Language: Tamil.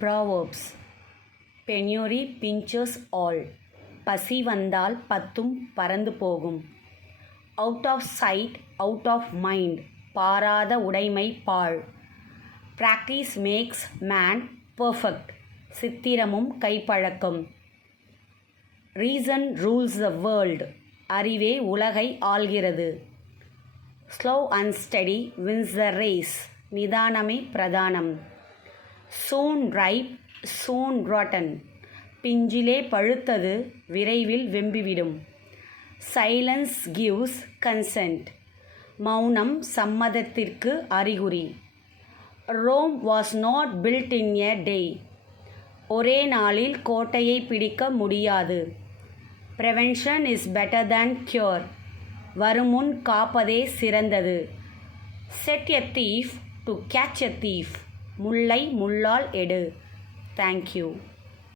ப்ராவர்ப்ஸ் பென்யூரி பிஞ்சர்ஸ் ஆல் பசி வந்தால் பத்தும் பறந்து போகும். Out of sight out of mind பாராத உடைமை பாழ். ப்ராக்டிஸ் மேக்ஸ் மேன் பெர்ஃபெக்ட் சித்திரமும் கைப்பழக்கம். ரீசன் ரூல்ஸ் த வேர்ல்டு அறிவே உலகை ஆள்கிறது. Slow and steady wins the race நிதானமே பிரதானம். Soon ripe soon rotten. பிஞ்சிலே பழுத்தது விரைவில் வெம்பிவிடும். Silence gives consent. மௌனம் சம்மதத்திற்கு அறிகுறி. Rome was not built in a day. ஒரே நாளில் கோட்டையை பிடிக்க முடியாது. Prevention is better than cure. வருமுன் காப்பதே சிறந்தது. Set a thief to catch a thief. முல்லை முள்ளால் எடு. Thank you